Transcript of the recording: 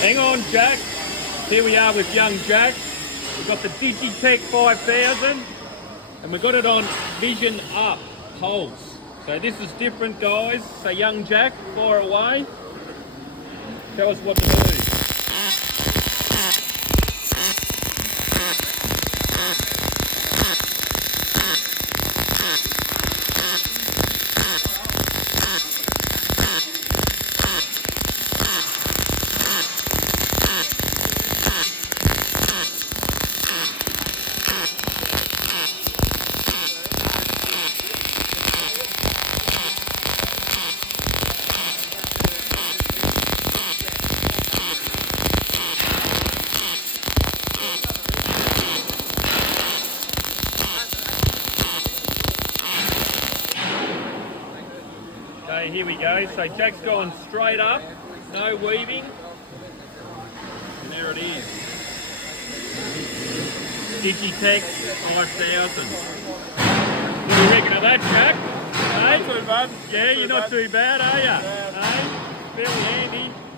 Hang on, Jack. Here we are with young Jack. We've got the Digitech 5000 and we've got it on Vision Up holes. So this is different, guys. So young Jack, fire away. Tell us what to do. Okay, here we go. So Jack's gone straight up, no weaving. And there it is. Digitech 5000. What do you reckon of that, Jack? Hey? Not too bad. Yeah, you're not too bad, are you? Hey? Fairly handy.